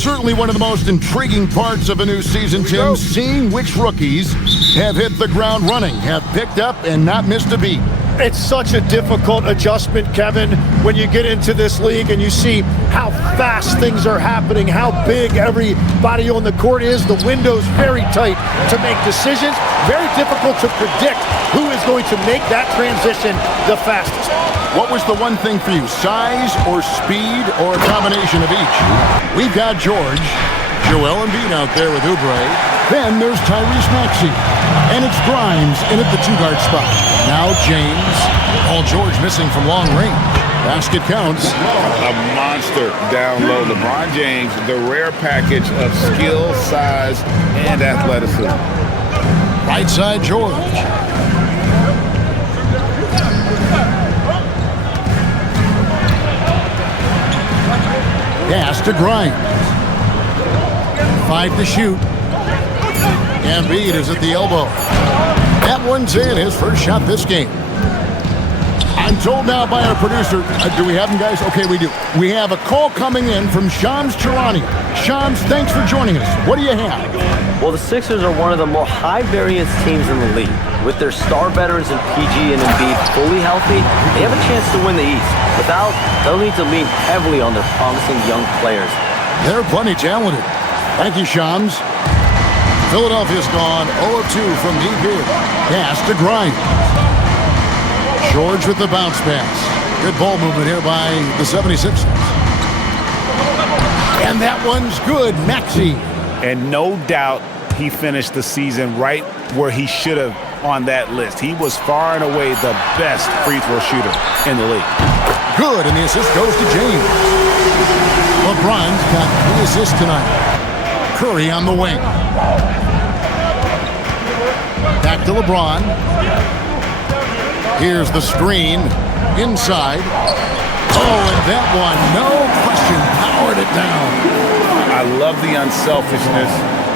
Certainly one of the most intriguing parts of a new season, Tim, seeing which rookies have hit the ground running, have picked up and not missed a beat. It's such a difficult adjustment, Kevin, when you get into this league and you see how fast things are happening, how big everybody on the court is. The window's very tight to make decisions. Very difficult to predict who is going to make that transition the fastest. What was the one thing for you, size or speed or a combination of each? We've got George, Joel Embiid out there with Oubre. Then there's Tyrese Maxey. And it's Grimes in at the two-guard spot. Now James. Paul George missing from long range. Basket counts. A monster down low. LeBron James, the rare package of skill, size, and athleticism. Right side George. Pass to Grimes. 5 to shoot. Embiid is at the elbow. That one's in, his first shot this game. I'm told now by our producer, do we have him, guys? Okay, we do. We have a call coming in from Shams Charania. Shams, thanks for joining us. What do you have? Well, the Sixers are one of the more high-variance teams in the league. With their star veterans in PG and Embiid fully healthy, they have a chance to win the East. Without, they'll need to lean heavily on their promising young players. They're plenty talented. Thank you, Shams. Philadelphia's gone 0-2 from deep here. Pass to Grimes. George with the bounce pass. Good ball movement here by the 76ers. And that one's good, Maxey. And no doubt he finished the season right where he should have on that list. He was far and away the best free throw shooter in the league. Good, and the assist goes to James. LeBron's got 3 assists tonight. Curry on the wing. Back to LeBron. Here's the screen. Inside. Oh, and that one, no question, powered it down. I love the unselfishness,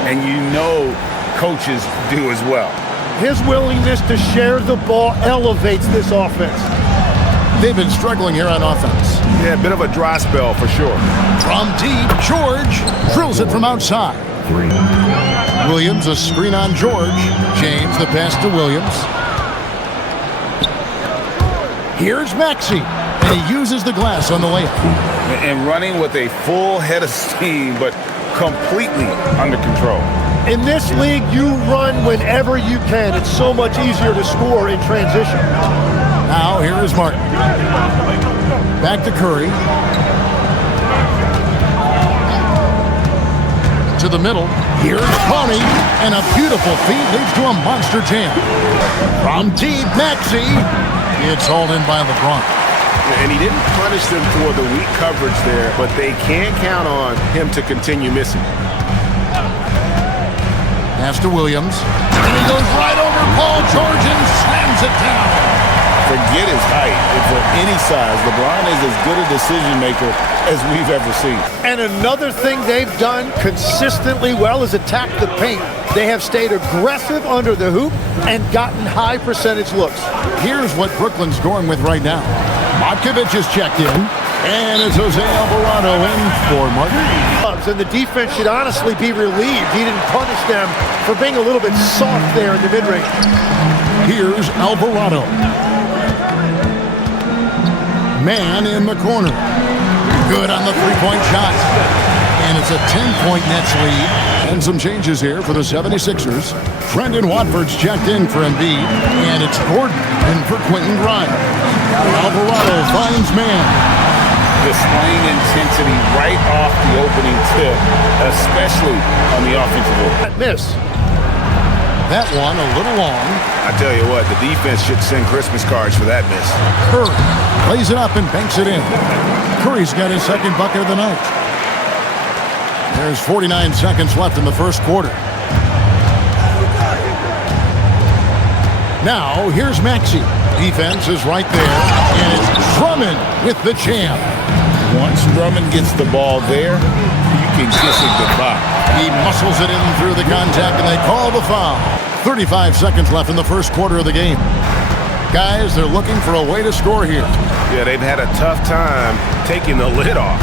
and you know coaches do as well. His willingness to share the ball elevates this offense. They've been struggling here on offense. Yeah, a bit of a dry spell for sure. From deep, George drills it from outside. Williams, a screen on George. James, the pass to Williams. Here's Maxey, and he uses the glass on the layup. And running with a full head of steam, but completely under control. In this league, you run whenever you can. It's so much easier to score in transition. Now, here is Martin. Back to Curry. To the middle. Here's Coney, and a beautiful feed leads to a monster jam. From deep, Maxey. It's hauled in by LeBron. And he didn't punish them for the weak coverage there, but they can't count on him to continue missing. Pass to Williams. And he goes right over Paul George and slams it down. Forget his height. And for any size, LeBron is as good a decision maker as we've ever seen. And another thing they've done consistently well is attack the paint. They have stayed aggressive under the hoop and gotten high percentage looks. Here's what Brooklyn's going with right now. Matkovic is checked in, and it's Jose Alvarado in for Martin. And the defense should honestly be relieved. He didn't punish them for being a little bit soft there in the mid-range. Here's Alvarado. Man in the corner. Good on the three-point shot. And it's a 10-point Nets lead. And some changes here for the 76ers. Brendan Watford's checked in for Embiid. And it's Gordon in for Quentin Grimes. Alvarado finds man. Displaying intensity right off the opening tip, especially on the offensive end. That miss. That one a little long. I tell you what, the defense should send Christmas cards for that miss. Curry plays it up and banks it in. Curry's got his second bucket of the night. There's 49 seconds left in the first quarter. Now, here's Maxey. Defense is right there, and it's Drummond with the jam. Once Drummond gets the ball there, you can kiss it goodbye. He muscles it in through the contact, and they call the foul. 35 seconds left in the first quarter of the game. Guys, they're looking for a way to score here. Yeah, they've had a tough time taking the lid off.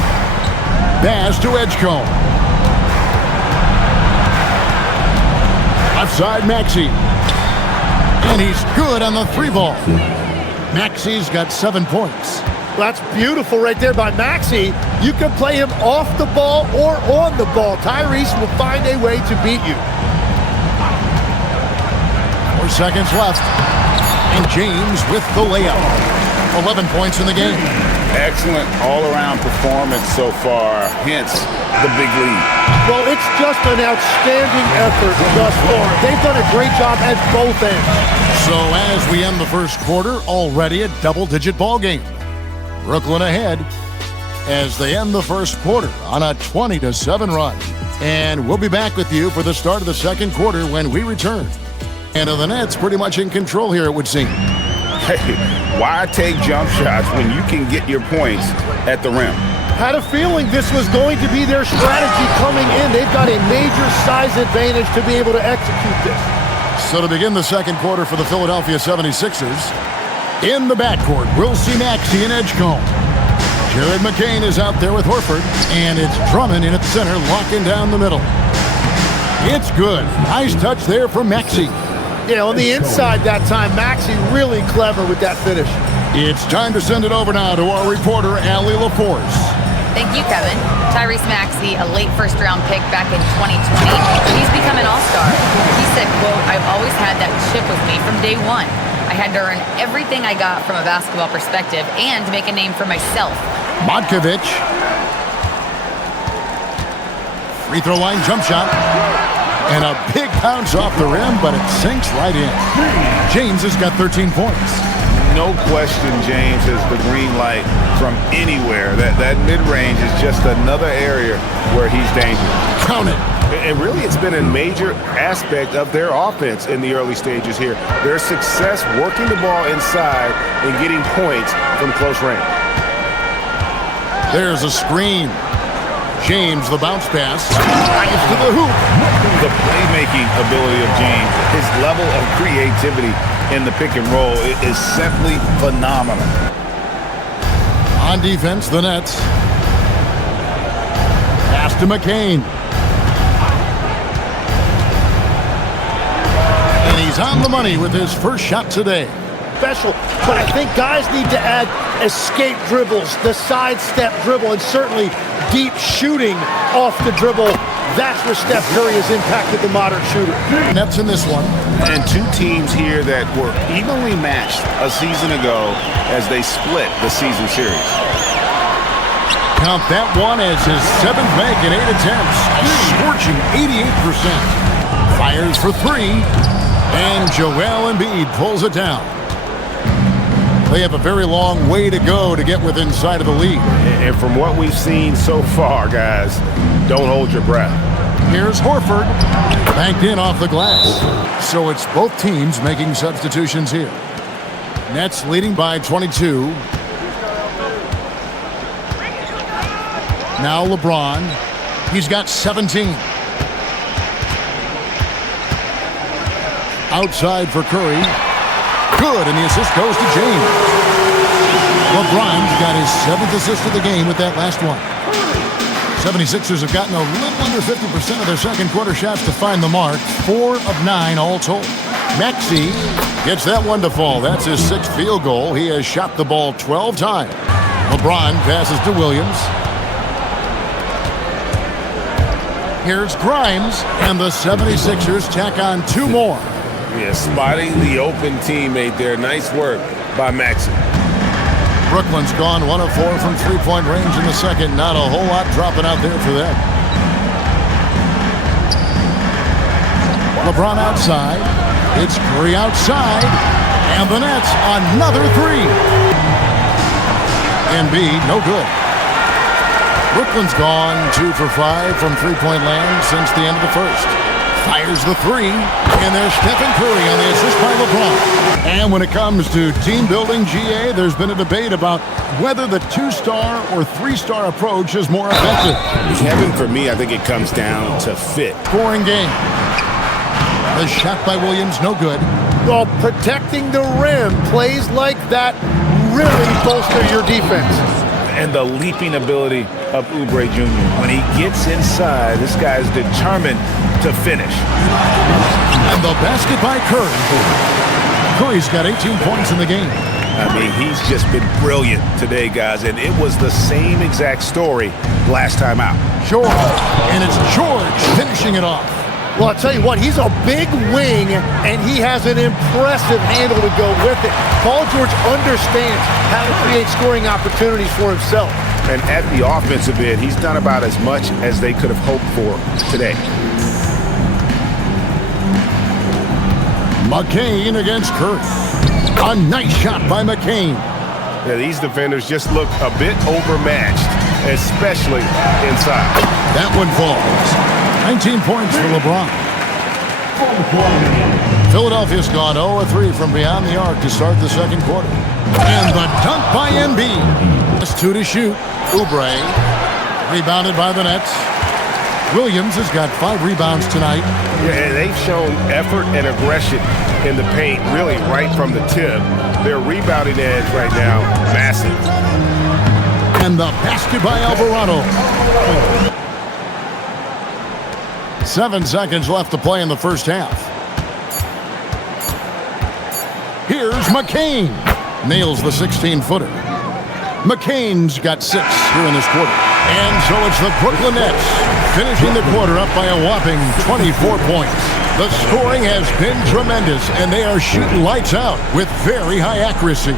Pass to Edgecombe. Left side, Maxey. And he's good on the 3-ball. Maxey's got 7 points. That's beautiful right there by Maxey. You can play him off the ball or on the ball. Tyrese will find a way to beat you. 4 seconds left. And James with the layup. 11 points in the game. Excellent all-around performance so far, hence the big lead. Well, it's just an outstanding effort thus far. They've done a great job at both ends. So as we end the first quarter, already a double-digit ball game. Brooklyn ahead as they end the first quarter on a 20-7 run. And we'll be back with you for the start of the second quarter when we return. And the Nets pretty much in control here, it would seem. Hey, why take jump shots when you can get your points at the rim? Had a feeling this was going to be their strategy coming in. They've got a major size advantage to be able to execute this. So to begin the second quarter for the Philadelphia 76ers, in the backcourt, we'll see Maxey and Edgecombe. Jared McCain is out there with Horford, and it's Drummond in at center, locking down the middle. It's good. Nice touch there from Maxey. Yeah, on the inside that time, Maxey really clever with that finish. It's time to send it over now to our reporter, Allie LaForce. Thank you, Kevin. Tyrese Maxey, a late first-round pick back in 2020. He's become an all-star. He said, quote, "I've always had that chip with me from day one. I had to earn everything I got from a basketball perspective and make a name for myself." Modkovic. Free throw line jump shot. And a big bounce off the rim, but it sinks right in. James has got 13 points. No question, James has the green light from anywhere. That mid-range is just another area where he's dangerous. Count it. And really, it's been a major aspect of their offense in the early stages here. Their success working the ball inside and getting points from close range. There's a screen. James, the bounce pass. Drives to the hoop. The playmaking ability of James, his level of creativity in the pick and roll is simply phenomenal. On defense, the Nets. Pass to McCain. And he's on the money with his first shot today. Special, but I think guys need to add escape dribbles, the sidestep dribble, and certainly deep shooting off the dribble. That's where Steph Curry has impacted the modern shooter. Nets in this one. And two teams here that were evenly matched a season ago as they split the season series. Count that one as his 7th make in 8 attempts. A scorching 88%. Fires for 3. And Joel Embiid pulls it down. They have a very long way to go to get within sight of the lead. And from what we've seen so far, guys, don't hold your breath. Here's Horford. Banked in off the glass. So it's both teams making substitutions here. Nets leading by 22. Now LeBron. He's got 17. Outside for Curry. Good, and the assist goes to James. LeBron's got his 7th assist of the game with that last one. 76ers have gotten a little under 50% of their second quarter shots to find the mark. 4 of 9 all told. Maxey gets that one to fall. That's his 6th field goal. He has shot the ball 12 times. LeBron passes to Williams. Here's Grimes, and the 76ers tack on 2 more. Yeah, spotting the open teammate there. Nice work by Maxey. Brooklyn's gone 1 of 4 from three-point range in the second. Not a whole lot dropping out there for them. LeBron outside. It's Curry outside. And the Nets, another 3. Embiid, no good. Brooklyn's gone 2 for 5 from three-point land since the end of the first. Fires the 3, and there's Stephen Curry on the assist by LeBron. And when it comes to team building, GA, there's been a debate about whether the 2-star or 3-star approach is more effective. Kevin, for me, I think it comes down to fit. Scoring game. The shot by Williams, no good. Well, protecting the rim, plays like that really bolster your defense. And the leaping ability of Oubre Jr. When he gets inside, this guy is determined to finish. And the basket by Curry. Curry's got 18 points in the game. I mean, he's just been brilliant today, guys, and it was the same exact story last time out. George, and it's George finishing it off. Well, I'll tell you what, he's a big wing, and he has an impressive handle to go with it. Paul George understands how to create scoring opportunities for himself. And at the offensive end, he's done about as much as they could have hoped for today. McCain against Curry. A nice shot by McCain. Yeah, these defenders just look a bit overmatched, especially inside. That one falls. 19 points for LeBron. Philadelphia's gone 0-3 from beyond the arc to start the second quarter. And the dunk by Embiid. That's 2 to shoot. Oubre rebounded by the Nets. Williams has got 5 rebounds tonight. Yeah, and they've shown effort and aggression in the paint, really right from the tip. Their rebounding edge right now, massive. And the basket by Alvarado. 7 seconds left to play in the first half. Here's McCain. Nails the 16-footer. McCain's got 6 here in this quarter. And so it's the Brooklyn Nets finishing the quarter up by a whopping 24 points. The scoring has been tremendous, and they are shooting lights out with very high accuracy.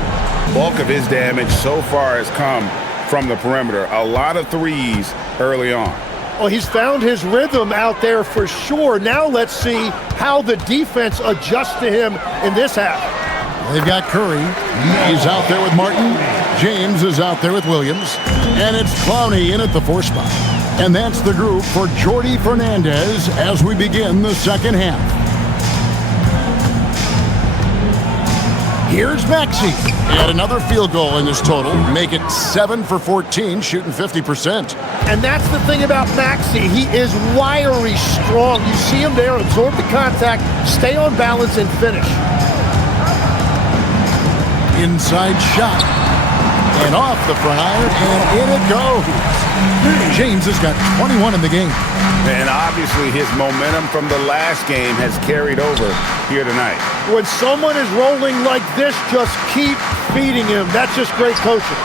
Bulk of his damage so far has come from the perimeter. A lot of threes early on. Well, he's found his rhythm out there for sure. Now let's see how the defense adjusts to him in this half. They've got Curry. He's out there with Martin. James is out there with Williams. And it's Clowney in at the 4 spot. And that's the group for Jordi Fernandez as we begin the second half. Here's Maxey. He had another field goal in this total. Make it 7 for 14, shooting 50%. And that's the thing about Maxey. He is wiry strong. You see him there, absorb the contact, stay on balance, and finish. Inside shot. And off the front iron, and in it goes. James has got 21 in the game. And obviously his momentum from the last game has carried over here tonight. When someone is rolling like this, just keep feeding him. That's just great coaching.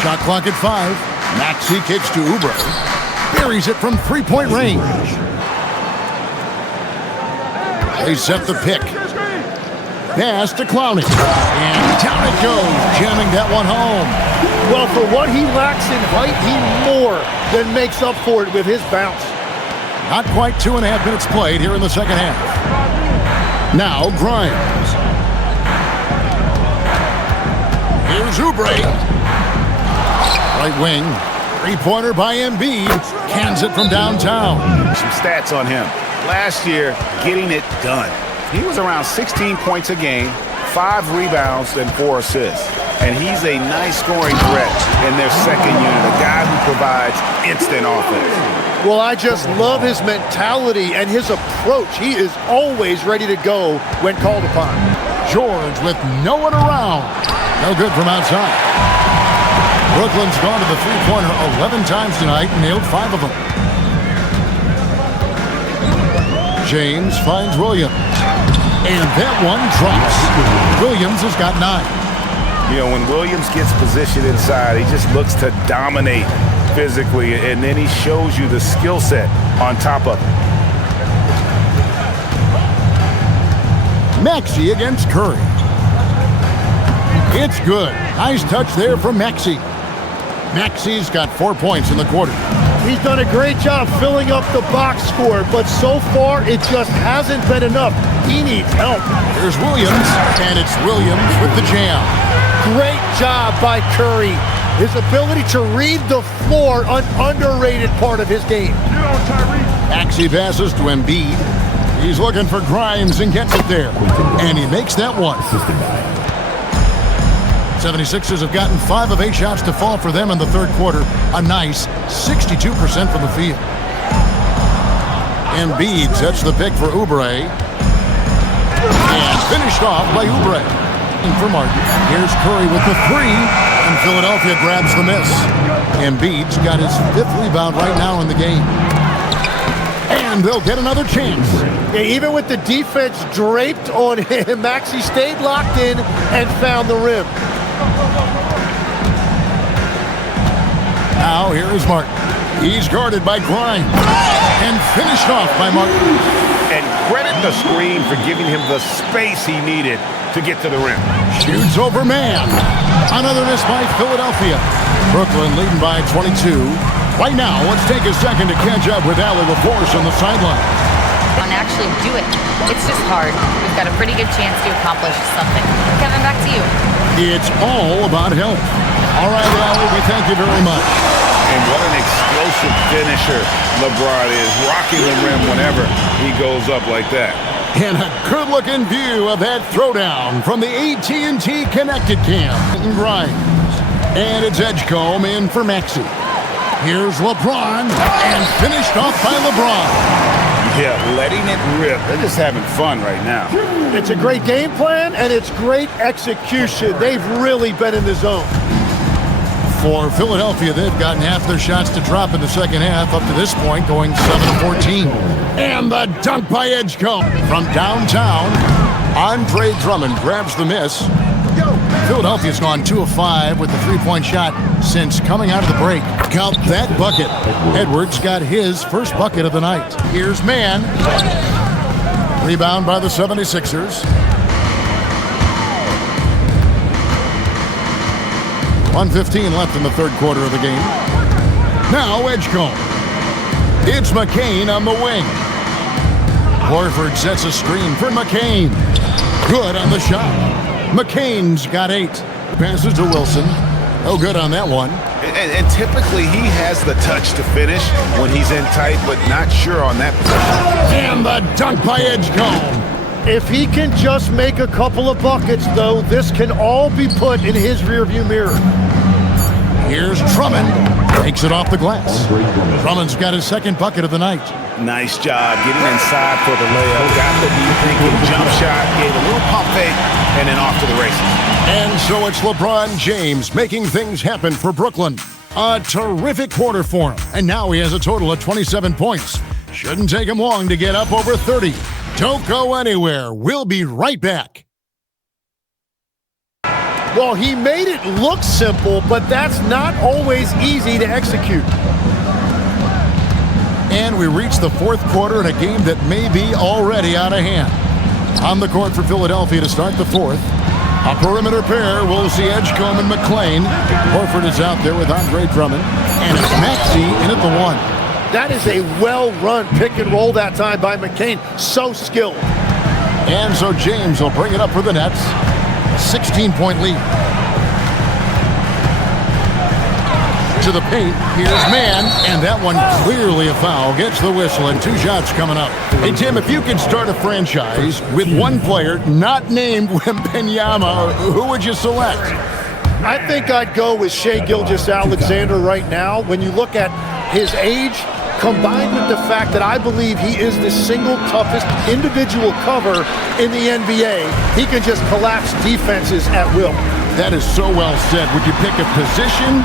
Shot clock at 5. Maxey kicks to Oubre. Buries it from 3-point range. They set the pick. Pass to Clowney. And down it goes, jamming that one home. Well, for what he lacks in height, he more than makes up for it with his bounce. Not quite 2.5 minutes played here in the second half. Now Grimes. Here's Oubre. Right wing. 3-pointer by Embiid. Cans it from downtown. Some stats on him. Last year, getting it done. He was around 16 points a game, 5 rebounds, and 4 assists. And he's a nice scoring threat in their second unit, a guy who provides instant offense. Well, I just love his mentality and his approach. He is always ready to go when called upon. George with no one around. No good from outside. Brooklyn's gone to the 3-pointer 11 times tonight and nailed 5 of them. James finds Williams. And that one drops. Williams has got 9. You know, when Williams gets positioned inside, he just looks to dominate physically, and then he shows you the skill set on top of it. Maxey against Curry. It's good. Nice touch there from Maxey. Maxey's got 4 points in the quarter. He's done a great job filling up the box score, but so far it just hasn't been enough. He needs help. Here's Williams, and it's Williams with the jam. Great job by Curry. His ability to read the floor, an underrated part of his game. Maxey passes to Embiid. He's looking for Grimes and gets it there. And he makes that one. 76ers have gotten 5 of 8 shots to fall for them in the third quarter. A nice 62% from the field. Embiid sets the pick for Oubre. And finished off by Oubre. And for Martin, here's Curry with the 3. And Philadelphia grabs the miss. Embiid's got his 5th rebound right now in the game. And they'll get another chance. Yeah, even with the defense draped on him, Maxey stayed locked in and found the rim. Now here is Martin. He's guarded by Grimes and finished off by Martin. And credit the screen for giving him the space he needed to get to the rim. Shoots over man. Another miss by Philadelphia. Brooklyn leading by 22. Right now, let's take a second to catch up with LOLOBRON on the sideline. And actually do it. It's just hard. We've got a pretty good chance to accomplish something. Kevin, back to you. It's all about health. All right, Allie, we thank you very much. And what an explosive finisher LeBron is, rocking the rim whenever he goes up like that. And a good-looking view of that throwdown from the AT&T Connected Cam. Grimes. And it's Edgecombe in for Maxey. Here's LeBron, and finished off by LeBron. Yeah, letting it rip. They're just having fun right now. It's a great game plan, and it's great execution. They've really been in the zone. For Philadelphia, they've gotten half their shots to drop in the second half, up to this point, going 7-14. And the dunk by Edgecombe. From downtown, Andre Drummond grabs the miss. Philadelphia's gone 2 of 5 with the three-point shot since coming out of the break. Count that bucket. Edwards got his first bucket of the night. Here's Mann. Rebound by the 76ers. 1:15 left in the third quarter of the game. Now Edgecombe. It's McCain on the wing. Horford sets a screen for McCain. Good on the shot. McCain's got 8. Passes to Wilson. Oh, good on that one. And typically he has the touch to finish when he's in tight, but not sure on that position. And the dunk by Edgecombe. If he can just make a couple of buckets, though, this can all be put in his rearview mirror. Here's Drummond. Takes it off the glass. Drummond's got his second bucket of the night. Nice job getting inside for the layup. Got the deep thinking jump shot, gave a little pump fake, and then off to the races. And so it's LeBron James making things happen for Brooklyn. A terrific quarter for him. And now he has a total of 27 points. Shouldn't take him long to get up over 30. Don't go anywhere. We'll be right back. Well, he made it look simple, but that's not always easy to execute. And we reach the fourth quarter in a game that may be already out of hand. On the court for Philadelphia to start the fourth. A perimeter pair. We'll see Edgecombe and McClain. Horford is out there with Andre Drummond. And it's Maxey in at the 1. That is a well-run pick and roll that time by McCain. So skilled. And so James will bring it up for the Nets. 16-point lead. To the paint, here's Mann, and that one clearly a foul. Gets the whistle, and 2 shots coming up. Hey, Tim, if you could start a franchise with one player not named Wembanyama, who would you select? I think I'd go with Shai Gilgeous-Alexander right now. When you look at his age, combined with the fact that I believe he is the single toughest individual cover in the NBA, he can just collapse defenses at will. That is so well said. Would you pick a position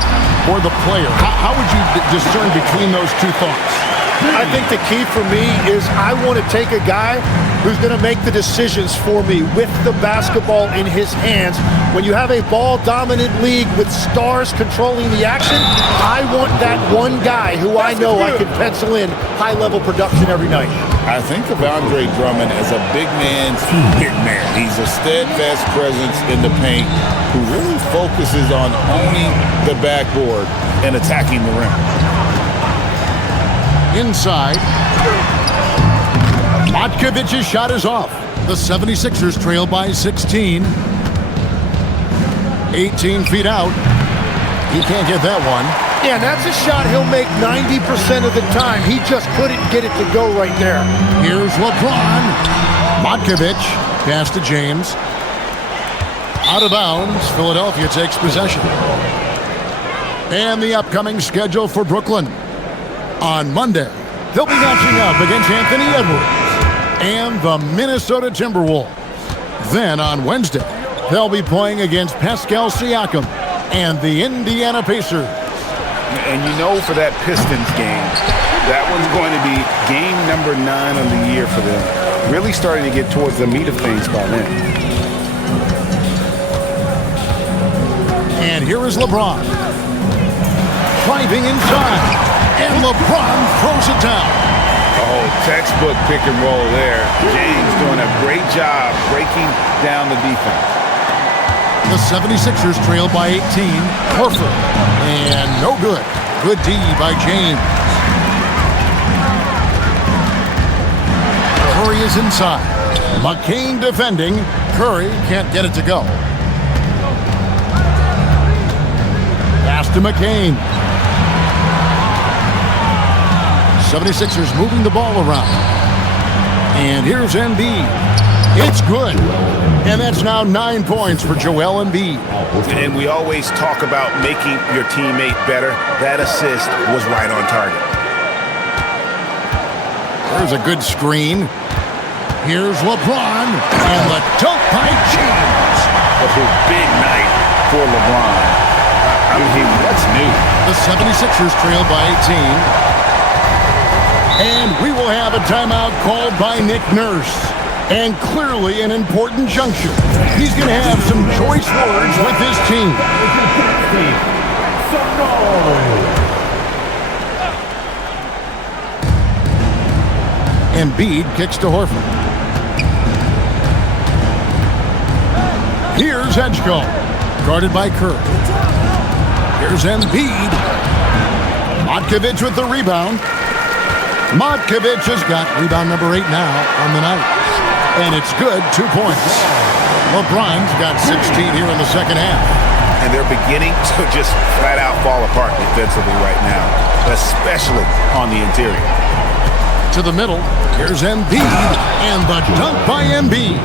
or the player? How would you discern between those two thoughts? I think the key for me is I want to take a guy who's going to make the decisions for me with the basketball in his hands. When you have a ball-dominant league with stars controlling the action, I want that one guy who I know I can pencil in high-level production every night. I think of Andre Drummond as a big man's big man. He's a steadfast presence in the paint who really focuses on owning the backboard and attacking the rim. Inside. Matkovic's shot is off. The 76ers trail by 16. 18 feet out. He can't get that one. Yeah, that's a shot he'll make 90% of the time. He just couldn't get it to go right there. Here's LeBron. Matkovic. Pass to James. Out of bounds. Philadelphia takes possession. And the upcoming schedule for Brooklyn. On Monday, they'll be matching up against Anthony Edwards and the Minnesota Timberwolves. Then on Wednesday, they'll be playing against Pascal Siakam and the Indiana Pacers. And you know for that Pistons game, that one's going to be game number 9 of the year for them. Really starting to get towards the meat of things by then. And here is LeBron. Driving inside. And LeBron throws it down. Oh, textbook pick and roll there. James doing a great job breaking down the defense. The 76ers trail by 18. Horford. And no good. Good D by James. Curry is inside. McCain defending. Curry can't get it to go. Pass to McCain. 76ers moving the ball around. And here's Embiid. It's good. And that's now 9 points for Joel Embiid. And we always talk about making your teammate better. That assist was right on target. There's a good screen. Here's LeBron. And the dunk by James. A big night for LeBron. I mean, what's new? The 76ers trail by 18. And we will have a timeout called by Nick Nurse. And clearly an important juncture. He's going to have some choice words with his team. Embiid kicks to Horford. Here's Edgecombe, guarded by Curry. Here's Embiid. Matkovic with the rebound. Matkovic has got rebound number 8 now on the night. And it's good, 2 points. LeBron's got 16 here in the second half. And they're beginning to just flat out fall apart defensively right now, especially on the interior. To the middle, here's Embiid, and the dunk by Embiid.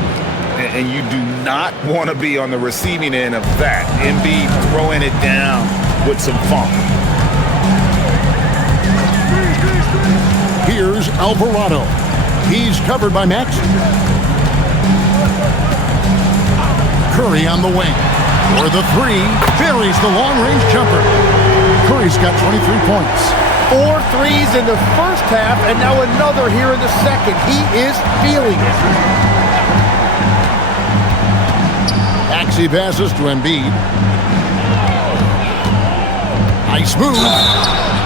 And you do not want to be on the receiving end of that. Embiid throwing it down with some funk. Here's Alvarado. He's covered by Max. Curry on the wing. For the 3, buries the long-range jumper. Curry's got 23 points. 4 threes in the first half, and now another here in the second. He is feeling it. Maxey passes to Embiid. Nice move.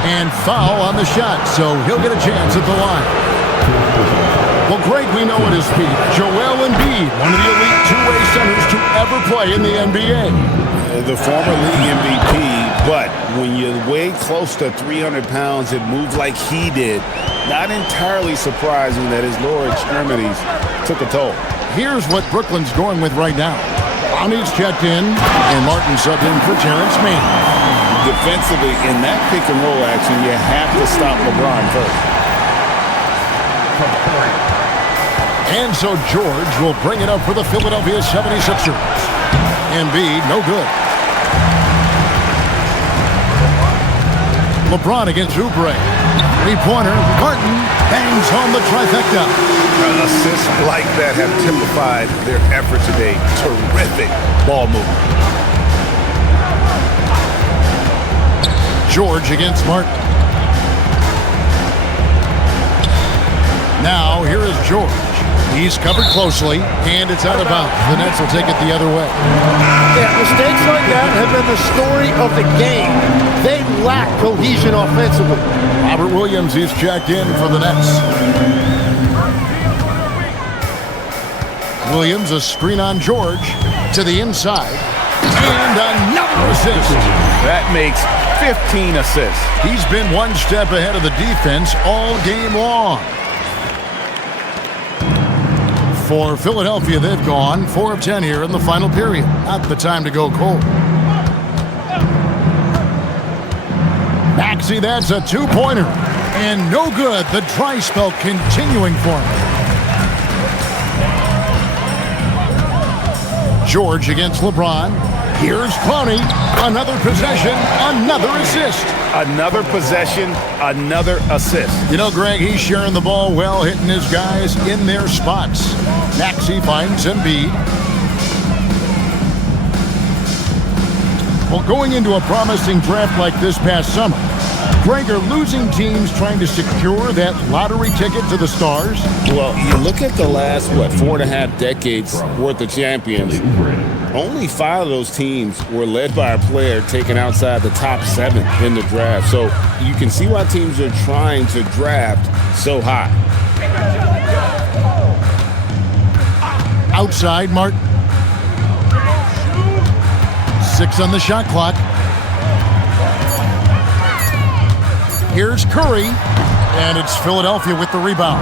And foul on the shot, so he'll get a chance at the line. Well, Greg, we know at his feet, Joel Embiid, one of the elite two-way centers to ever play in the NBA. The former league MVP, but when you weigh close to 300 pounds and move like he did, not entirely surprising that his lower extremities took a toll. Here's what Brooklyn's going with right now. Brownie's checked in, and Martin subbed in for Terrence Mann. Defensively, in that pick and roll action, you have to stop LeBron first. And so George will bring it up for the Philadelphia 76ers. Embiid, no good. LeBron against Oubre. Three-pointer. Martin bangs home the trifecta. Assists like that have typified their effort today. Terrific ball movement. George against Martin. Now, here is George. He's covered closely, and it's out of bounds. The Nets will take it the other way. Yeah, mistakes like that have been the story of the game. They lack cohesion offensively. Robert Williams, he's checked in for the Nets. Williams, a screen on George to the inside. And another assist. That makes 15 assists. He's been one step ahead of the defense all game long. For Philadelphia, they've gone 4 of 10 here in the final period. Not the time to go cold. Maxey, that's a 2-pointer. And no good. The dry spell continuing for him. George against LeBron. Here's Clowney. Another possession, another assist. Another possession, another assist. You know, Greg, he's sharing the ball well, hitting his guys in their spots. Maxey finds Embiid. Well, going into a promising draft like this past summer, Greg, are losing teams trying to secure that lottery ticket to the stars? Well, you look at the last, 4.5 decades worth of champions. Only 5 of those teams were led by a player taken outside the top 7 in the draft. So you can see why teams are trying to draft so high. Outside, Martin. 6 on the shot clock. Here's Curry, and it's Philadelphia with the rebound.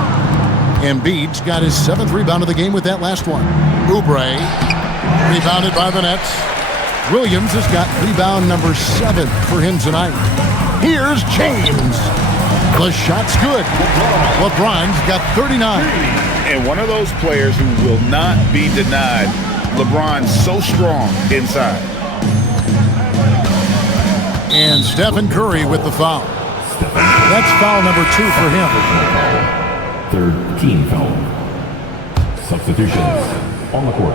Embiid's got his 7th rebound of the game with that last one. Oubre, rebounded by the Nets. Williams has got rebound number 7 for him tonight. Here's James. The shot's good. LeBron's got 39. And one of those players who will not be denied. LeBron's so strong inside. And Stephen Curry with the foul. That's foul number 2 for him. 3rd team foul. Substitutions on the court.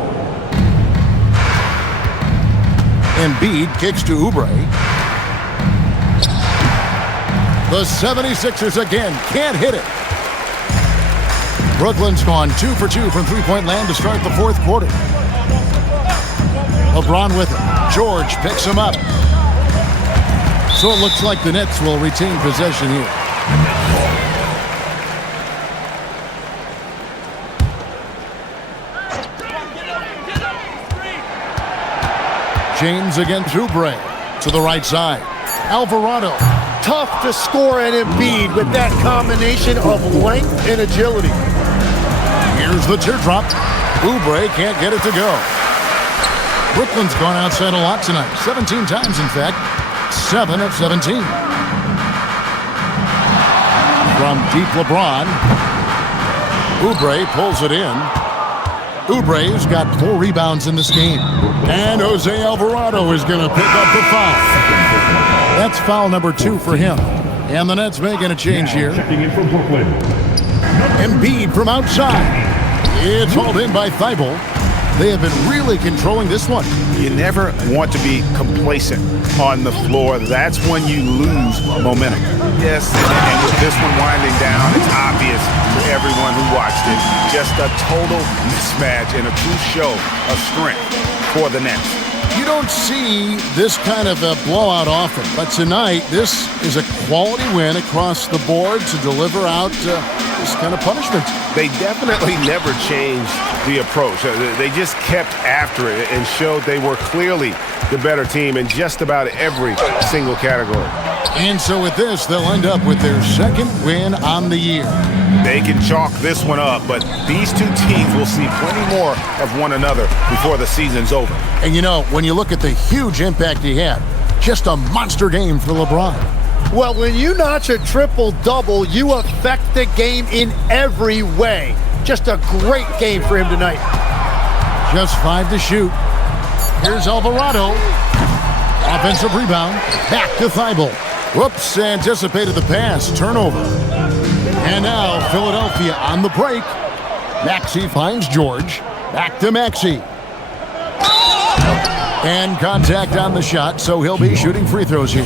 Embiid kicks to Oubre. The 76ers again can't hit it. Brooklyn's gone 2 for 2 from three-point land to start the 4th quarter. LeBron with it. George picks him up. So it looks like the Nets will retain possession here. James against Oubre to the right side. Alvarado. Tough to score an Embiid with that combination of length and agility. Here's the teardrop. Oubre can't get it to go. Brooklyn's gone outside a lot tonight. 17 times, in fact. 7 of 17. From deep LeBron. Oubre pulls it in. Oubre's got 4 rebounds in this game. And Jose Alvarado is going to pick up the foul. That's foul number 2 for him. And the Nets making a change here. Checking in from Brooklyn. Embiid from outside. It's hauled in by Thibault. They have been really controlling this one. You never want to be complacent on the floor. That's when you lose momentum. Yes, and with this one winding down, it's obvious to everyone who watched it. Just a total mismatch and a true show of strength for the Nets. You don't see this kind of a blowout often, but tonight this is a quality win across the board to deliver out this kind of punishment. They definitely never changed the approach. They just kept after it and showed they were clearly the better team in just about every single category. And so with this, they'll end up with their 2nd win on the year. They can chalk this one up, but these 2 teams will see plenty more of one another before the season's over. And you know, when you look at the huge impact he had, just a monster game for LeBron. Well, when you notch a triple-double, you affect the game in every way. Just a great game for him tonight. Just 5 to shoot. Here's Alvarado. Offensive rebound. Back to Thibault. Whoops, anticipated the pass. Turnover. And now Philadelphia on the break. Maxey finds George. Back to Maxey. And contact on the shot, so he'll be shooting free throws here.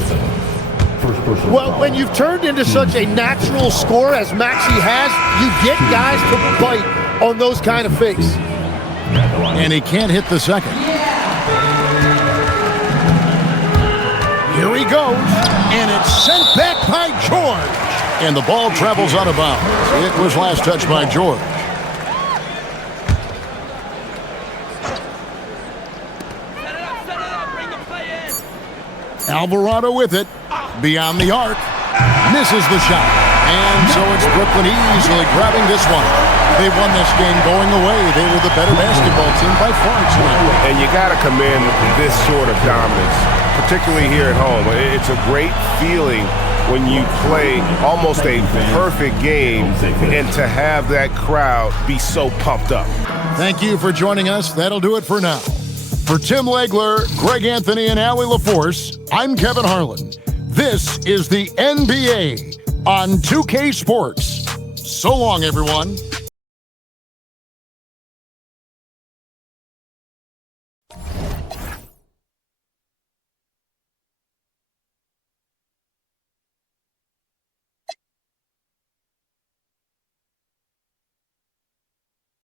Well, when you've turned into such a natural scorer as Maxey has, you get guys to bite on those kind of fakes. And he can't hit the second. Here he goes, and it's sent back by George. And the ball travels out of bounds. It was last touched by George. Alvarado with it. Beyond the arc. Misses the shot. And so it's Brooklyn easily grabbing this one. They won this game going away. They were the better basketball team by far tonight. And you got to commend this sort of dominance, particularly here at home. It's a great feeling when you play almost a perfect game and to have that crowd be so pumped up. Thank you for joining us. That'll do it for now. For Tim Legler, Greg Anthony, and Allie LaForce, I'm Kevin Harlan. This is the NBA on 2K Sports. So long, everyone.